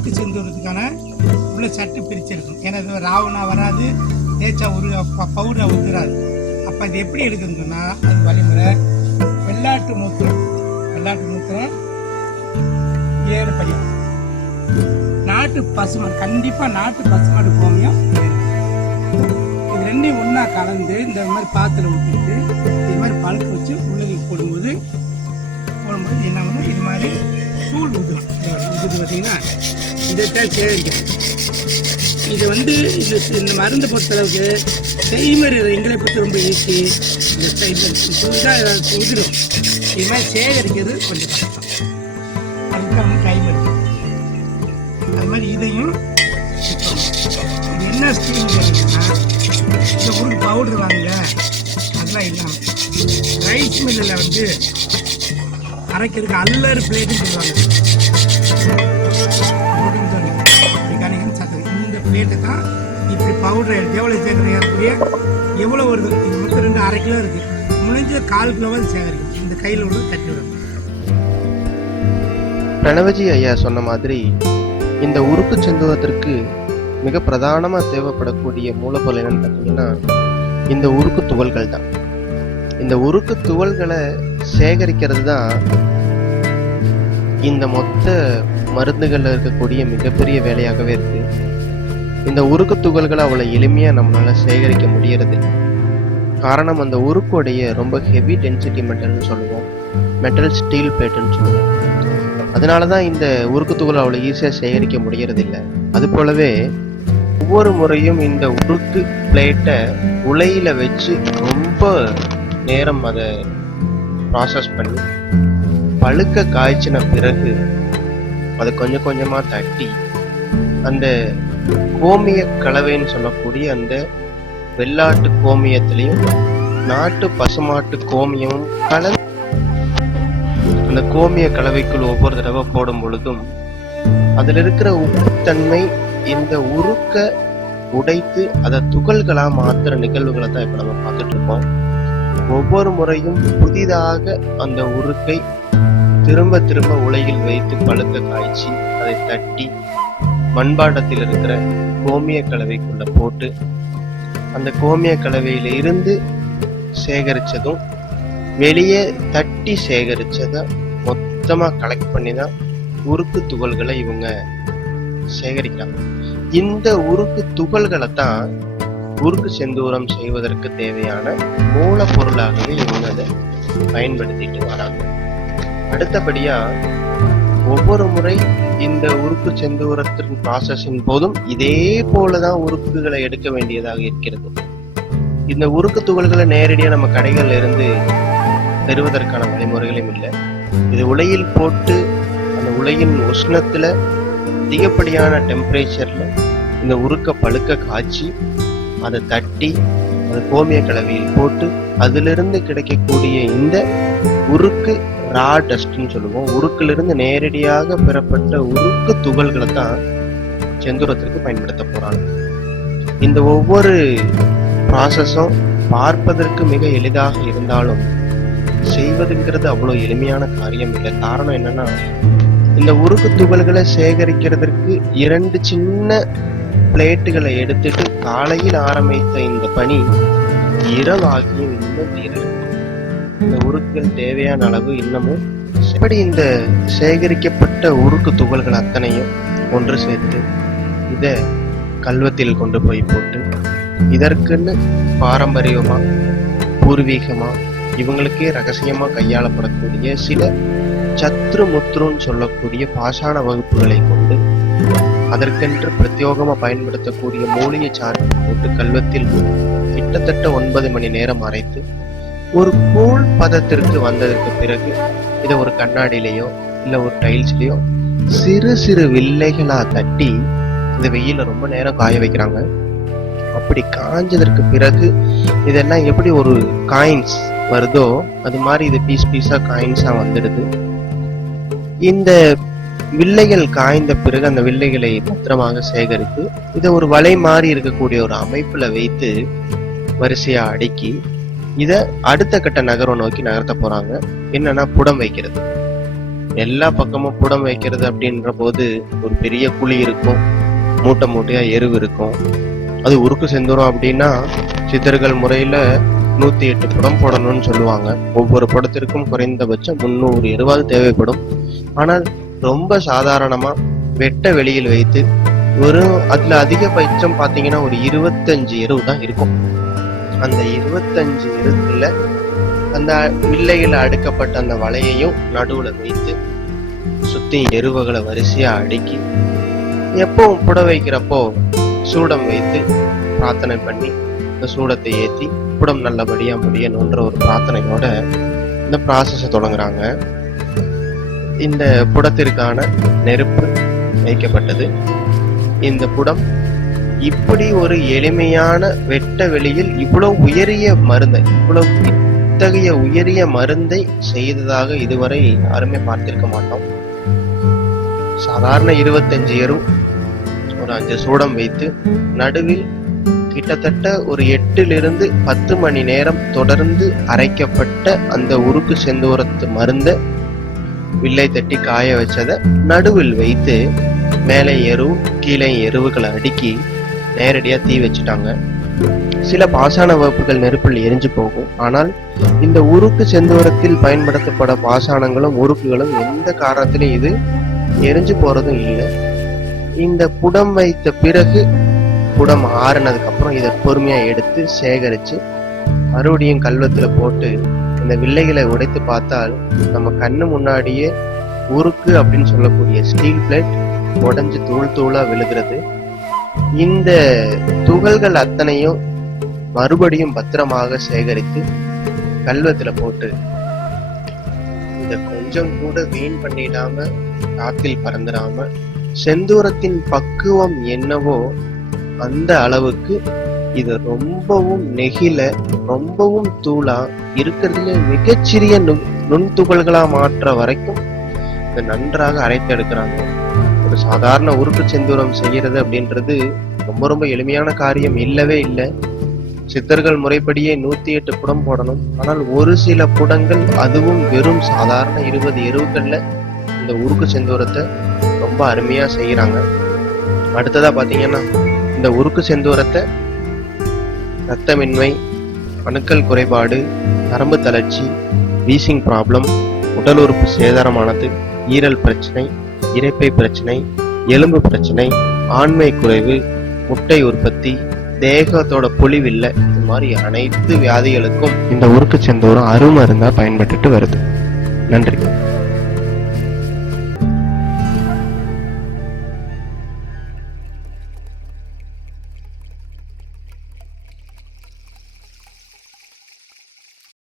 ஊருக்கு செந்துறதுக்கான உள்ள சட்டு பிரிச்சிருக்கும். ஏன்னா இது ராவணா வராது தேய்ச்சா ஒரு பவுடா உதிராது. அப்போ அது எப்படி எடுக்குதுன்னு சொன்னால் அது வழிமுறை வெள்ளாட்டு மூத்திரம். வெள்ளாட்டு மூத்திரம் ஏழு படி. நாட்டு பசுமாடு கண்டிப்பாக நாட்டு பசுமாடு கோமியம் இது ரெண்டையும் ஒன்றா கலந்து இந்த மாதிரி பாத்திரம் ஊற்றிட்டு இது மாதிரி பழுக்க வச்சு உள்ளுக்கு போடும்போது போடும்போது என்ன பண்ணும்? இது மாதிரி தூள் ஊற்றணும் இது பார்த்தீங்கன்னா இதைத்தான் சேகரிக்கிறேன். இது வந்து இது இந்த மருந்து பொறுத்தளவுக்கு செய்மர் எங்களை பற்றி ரொம்ப ஈஸி. இந்த செய்மர் தூள் தான் உதிரும் இது மாதிரி சேகரிக்கிறது கொஞ்சம் கஷ்டம். அதுக்கு வந்து டைம் எடுக்கும் அது மாதிரி இதையும் என்ன ஸ்கீம் பார்த்தீங்கன்னா இந்த உருக்கு பவுடர் வாங்க அதெல்லாம் இல்லாமல் ரைஸ் மில்லில் வந்து அரைக்கிறதுக்கு அல்லறு பிளேட்டுன்னு சொல்லுவாங்க. இந்த பிளேட்டு தான் இப்படி பவுடர் எடுத்து எவ்வளோ சேர்க்குறீங்க ஏறக்குறைய எவ்வளோ வருது? இது மொத்தம் ரெண்டு அரை கிலோ இருக்குது முடிஞ்ச கால் கிலோவாது சேகரிக்கும். இந்த கையில் உள்ள தட்டி விடும் பிரணவஜி ஐயா சொன்ன மாதிரி இந்த உருக்கு செந்துவதற்கு மிக பிரதானமாக தேவைப்படக்கூடிய மூலப்பொருள் என்னன்னு பார்த்தீங்கன்னா இந்த உருக்கு துகள்கள் தான். இந்த உருக்கு துகள்களை சேகரிக்கிறது தான் இந்த மொத்த மருந்துகளில் இருக்கக்கூடிய மிகப்பெரிய வேலையாகவே இருக்கு. இந்த உருக்கு துகள்களை அவ்வளோ எளிமையாக நம்மளால் சேகரிக்க முடியறது காரணம் அந்த உருக்குடைய ரொம்ப ஹெவி டென்சிட்டி மெட்டல்னு சொல்லுவோம். மெட்டல் ஸ்டீல் பிளேட்டுன்னு சொல்லுவோம். அதனால தான் இந்த உருக்கு துகள் அவ்வளோ ஈஸியாக சேகரிக்க முடியறதில்ல அது போலவே ஒவ்வொரு முறையும் இந்த உருக்கு பிளேட்டை உலையில் வச்சு ரொம்ப நேரம் அதை ப்ராசஸ் பண்ணி பழுக்க காய்ச்சின பிறகு அதை கொஞ்சம் கொஞ்சமாக தட்டி அந்த கோமிய கலவைன்னு சொல்லக்கூடிய அந்த வெள்ளாட்டு கோமியத்திலையும் நாட்டு பசுமாட்டு கோமியமும் கலந்து அந்த கோமிய கலவைக்குள் ஒவ்வொரு தடவை போடும் பொழுதும் அதில் இருக்கிற உப்புத்தன்மை இந்த உருக்க உடைத்து அதை துகள்களாக மாத்துற நிகழ்வுகளை தான் இப்போ நம்ம பார்த்துட்டு இருக்கோம். ஒவ்வொரு முறையும் புதிதாக அந்த உருக்கை திரும்ப திரும்ப உலகில் வைத்து பழுக்க காய்ச்சி அதை தட்டி மண்பாண்டத்தில் இருக்கிற கோமிய கலவைக்குள்ள போட்டு அந்த கோமிய கலவையில இருந்து சேகரிச்சதும் வெளியே தட்டி சேகரிச்சதை மொத்தமாக கலெக்ட் பண்ணி தான் உருக்கு துகள்களை இவங்க சேகரிக்கிறாங்க. இந்த உருக்கு துகள்களை தான் உருக்கு செந்தூரம் செய்வதற்கு தேவையான மூலப்பொருளாகவே இவங்க அதை பயன்படுத்திட்டு வராங்க. அடுத்தபடியா ஒவ்வொரு முறை இந்த உருக்கு செந்தூரத்தின் ப்ராசஸின் போதும் இதே போலதான் உருக்குகளை எடுக்க வேண்டியதாக இருக்கிறது. இந்த உருக்கு துகள்களை நேரடியாக நம்ம கடைகள்ல இருந்து பெறுவதற்கான வழிமுறைகளும் இல்லை. இது உலையில் போட்டு அந்த உலையின் உஷ்ணத்துல அதிகப்படியான டெம்பரேச்சர்ல இந்த உருக்க பழுக்க காய்ச்சி அதை தட்டி அது கோமிய கலவையில் போட்டு அதிலிருந்து கிடைக்கக்கூடிய இந்த உருக்கு ரா டஸ்ட்னு சொல்லுவோம். உருக்கிலிருந்து நேரடியாக பெறப்பட்ட உருக்கு துகள்களை தான் செந்துரத்திற்கு பயன்படுத்த போகிறாங்க இந்த ஒவ்வொரு ப்ராசஸும் பார்ப்பதற்கு மிக எளிதாக இருந்தாலும் செய்வதுங்கிறது அவ்வளோ எளிமையான காரியம் இல்லை. காரணம் என்னன்னா இந்த உருக்கு துகள்களை சேகரிக்கிறதற்கு இரண்டு சின்ன பிளேட்டுகளை எடுத்துட்டு காலையில் ஆரம்பித்த இந்த பணி இரவாகியும் இன்னும் தீரல இந்த உருக்குகள் தேவையான அளவு இன்னமும் எப்படி இந்த சேகரிக்கப்பட்ட உருக்கு துகள்கள் அத்தனையும் ஒன்று சேர்த்து இதை கல்வத்தில் கொண்டு போய் போட்டு இதற்குன்னு பாரம்பரியமாக பூர்வீகமாக இவங்களுக்கே ரகசியமாக கையாளப்படக்கூடிய சில சத்ரு முத்ருன்னு சொல்லக்கூடிய பாஷாண வகுப்புகளை கொண்டு அதற்கென்று பிரத்யோகமாக பயன்படுத்தக்கூடிய மூலிகை சாறு போட்டு கல்வத்தில் கிட்டத்தட்ட ஒன்பது மணி நேரம் அரைத்து ஒரு கூழ் பதத்திற்கு வந்ததற்கு பிறகு இதை ஒரு கண்ணாடியிலேயோ இல்லை ஒரு டைல்ஸ்லேயோ சிறு சிறு வில்லைகளாக தட்டி இந்த வெயில ரொம்ப நேரம் காய வைக்கிறாங்க. அப்படி காஞ்சதற்கு பிறகு இதெல்லாம் எப்படி ஒரு காயின்ஸ் வருதோ அது மாதிரி இது பீஸ் பீஸாக காயின்ஸாக வந்துடுது. இந்த வில்லைகள் காய்ந்த பிறகு அந்த வில்லைகளை பத்திரமாக சேகரித்து இதை ஒரு வலை மாதிரி இருக்கக்கூடிய ஒரு அமைப்புல வைத்து வரிசையா அடுக்கி இத அடுத்த கட்ட நகரம் நோக்கி நகர்த்த போறாங்க. என்னன்னா புடம் வைக்கிறது. எல்லா பக்கமும் புடம் வைக்கிறது அப்படின்ற போது ஒரு பெரிய குழி இருக்கும். மூட்டை மூட்டையா எருவு இருக்கும். அது உருக்கு செந்துரும் அப்படின்னா சித்தர்கள் முறையில நூத்தி எட்டு புடம் போடணும்னு சொல்லுவாங்க. ஒவ்வொரு புடத்திற்கும் குறைந்தபட்சம் முந்நூறு எருவாவது தேவைப்படும். ஆனால் ரொம்ப சாதாரணமா வெட்ட வெளியில் வைத்து ஒரு அதுல அதிகபட்சம் பாத்தீங்கன்னா ஒரு இருபத்தஞ்சு எருவு தான் இருக்கும். அந்த இருபத்தஞ்சு எருவுல அந்த வில்லையில அடுக்கப்பட்ட அந்த வலையையும் நடுவுல வைத்து சுத்தி எருவுகளை வரிசையா அடுக்கி எப்பவும் புட வைக்கிறப்போ சூடம் வைத்து பிரார்த்தனை பண்ணி இந்த சூடத்தை ஏத்தி குடம் நல்லபடியா முடியணுன்ற ஒரு பிரார்த்தனையோட இந்த ப்ராசஸை தொடங்குறாங்க. இந்த புடத்திற்கான நெருப்பு வைக்கப்பட்டது. இந்த புடம் இப்படி ஒரு எளிமையான வெட்ட வெளியில் இவ்வளவு உயரிய மருந்தை இவ்வளவு இத்தகைய உயரிய மருந்தை செய்ததாக இதுவரை யாருமே பார்த்திருக்க மாட்டோம். சாதாரண இருபத்தஞ்சு எரு ஒரு அஞ்சு சூடம் வைத்து நடுவில் கிட்டத்தட்ட ஒரு எட்டிலிருந்து பத்து மணி நேரம் தொடர்ந்து அரைக்கப்பட்ட அந்த உருக்கு செந்தூரத்து மருந்தை வில்லை தட்டி காய வச்சதை நடுவில் வைத்து மேலே எரு கீழே எருவுகளை அடுக்கி நேரடியாக தீ வச்சுட்டாங்க. சில பாசான வகுப்புகள் நெருப்பில் எரிஞ்சு போகும். ஆனால் இந்த உருக்கு செந்தூரத்தில் பயன்படுத்தப்பட பாசானங்களும் உருக்குகளும் எந்த காரணத்திலும் இது எரிஞ்சு போறதும் இல்லை. இந்த புடம் வைத்த பிறகு புடம் ஆறுனதுக்கு அப்புறம் இதை பொறுமையா எடுத்து சேகரிச்சு மறுபடியும் கல்வத்தில் போட்டு இந்த வில்லைகளை உடைத்து பார்த்தால் நம்ம கண்ணு முன்னாடியே உருக்கு அப்படின்னு சொல்லக்கூடிய ஸ்டீல் பிளேட் உடஞ்சு தூள் தூளா விழுகிறது. இந்த துகள்கள் அத்தனையும் மறுபடியும் பத்திரமாக சேகரித்து கல்வத்துல போட்டு இத கொஞ்சம் கூட வீண் பண்ணிடாம காத்தில் பறந்துடாம செந்தூரத்தின் பக்குவம் என்னவோ அந்த அளவுக்கு இது ரொம்பவும் நெகிழ ரொம்பவும் தூளா இருக்கிறதுல மிகச்சிறிய நு- நுண்துகள்களா மாற்ற வரைக்கும் இதை நன்றாக அரைத்து எடுக்கிறாங்க. ஒரு சாதாரண உருட்டு செந்தூரம் செய்யறது அப்படின்றது ரொம்ப ரொம்ப எளிமையான காரியம் இல்லவே இல்லை. சித்தர்கள் முறைப்படியே நூத்தி எட்டு புடம் போடணும். ஆனால் ஒரு சில புடங்கள் அதுவும் வெறும் சாதாரண இருபது எருவுகள்ல இந்த உருக்கு செந்தூரத்தை ரொம்ப அருமையா செய்யறாங்க அடுத்ததா பாத்தீங்கன்னா இந்த உருக்கு செந்தூரத்தை இரத்தமின்மை அணுக்கள் குறைபாடு நரம்பு தளர்ச்சி வீசிங் ப்ராப்ளம் உடல் உறுப்பு சேதாரமானது ஈரல் பிரச்சனை இறைப்பை பிரச்சனை எலும்பு பிரச்சனை ஆண்மை குறைவு முட்டை உற்பத்தி தேகத்தோட பொலிவில்லை இது மாதிரி அனைத்து வியாதிகளுக்கும் இந்த ஊருக்கு உருக்கு ஒரு அருமருந்தா பயன்பட்டுட்டு வருது. நன்றி.